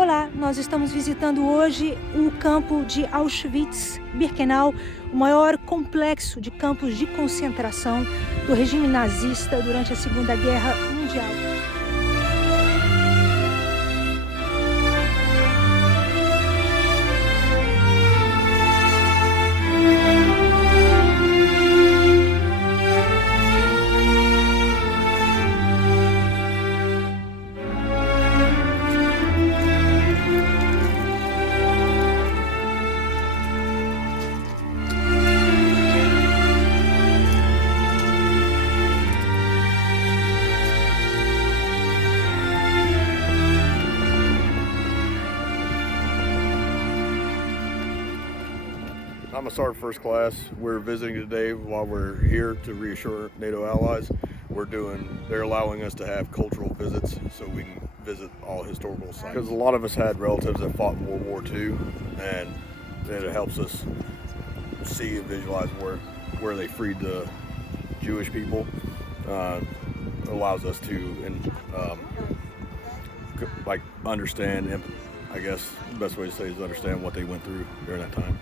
Olá, nós estamos visitando hoje o campo de Auschwitz-Birkenau, o maior complexo de campos de concentração do regime nazista durante a Segunda Guerra Mundial. I'm a sergeant first class. We're visiting today while we're here to reassure NATO allies. They're allowing us to have cultural visits so we can visit all historical sites. Because a lot of us had relatives that fought in World War II, and it helps us see and visualize where they freed the Jewish people. It allows us to understand, I guess the best way to say is understand what they went through during that time.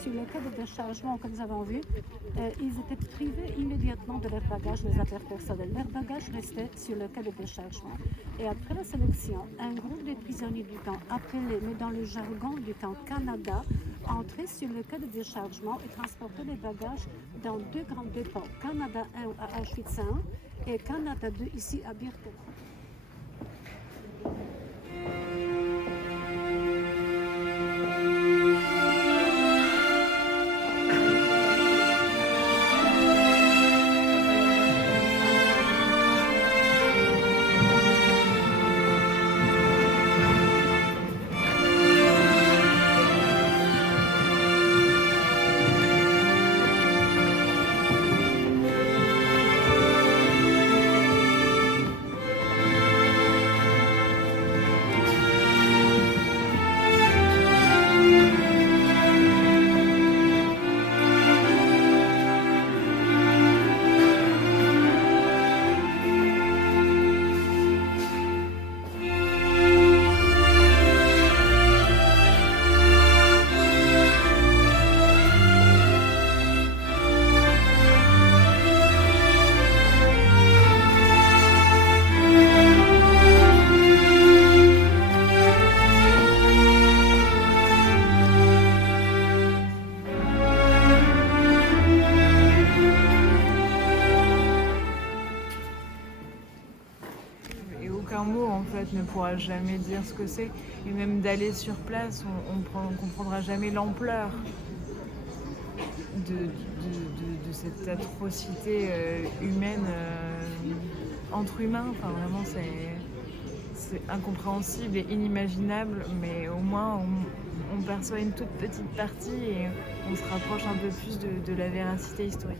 Sur le cas de déchargement que nous avons vu, ils étaient privés immédiatement de leur bagage, des affaires personnelles. Leur bagage restait sur le cas de déchargement. Et après la sélection, un groupe de prisonniers du camp appelé, mais dans le jargon du camp Canada, entrait sur le cas de déchargement et transportait les bagages dans deux grands dépôts, Canada 1 à Auschwitz 1 et Canada 2 ici à Birkenau. Aucun mot en fait ne pourra jamais dire ce que c'est, et même d'aller sur place, on comprendra jamais l'ampleur de cette atrocité humaine entre humains. Enfin vraiment c'est incompréhensible et inimaginable, mais au moins on perçoit une toute petite partie et on se rapproche un peu plus de la véracité historique.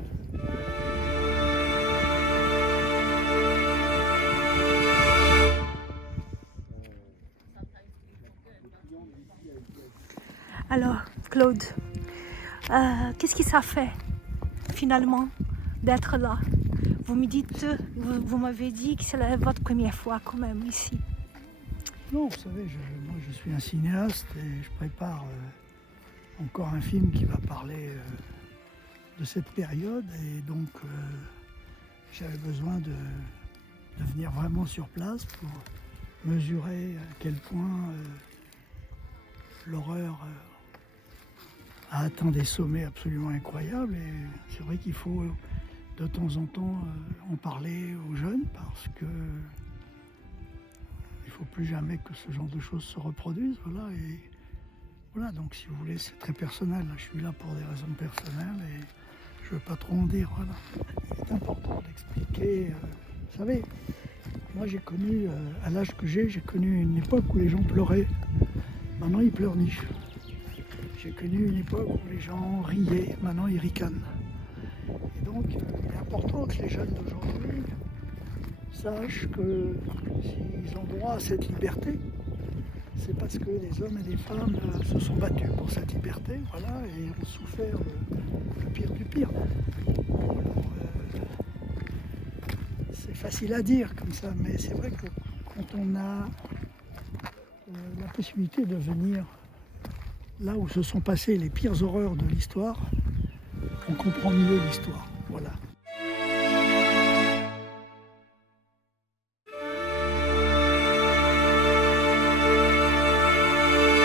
Alors, Claude, qu'est-ce que ça fait finalement d'être là? Vous me dites, vous m'avez dit que c'est votre première fois quand même ici. Non, vous savez, moi je suis un cinéaste et je prépare encore un film qui va parler de cette période, et donc j'avais besoin de venir vraiment sur place pour mesurer à quel point l'horreur a atteint des sommets absolument incroyables. Et c'est vrai qu'il faut de temps en temps en parler aux jeunes parce que il ne faut plus jamais que ce genre de choses se reproduisent. Voilà, et voilà, donc si vous voulez, c'est très personnel. Je suis là pour des raisons personnelles et je ne veux pas trop en dire. Voilà. C'est important d'expliquer. Vous savez, moi j'ai connu, à l'âge que j'ai connu une époque où les gens pleuraient. Maintenant ils pleurnichent. J'ai connu une époque où les gens riaient. Maintenant ils ricanent. Et donc il est important que les jeunes d'aujourd'hui sachent que s'ils ont droit à cette liberté, c'est parce que des hommes et des femmes se sont battus pour cette liberté, voilà, et ont souffert le pire du pire. Alors, c'est facile à dire comme ça, mais c'est vrai que quand on a la possibilité de venir là où se sont passées les pires horreurs de l'histoire, on comprend mieux l'histoire. Voilà.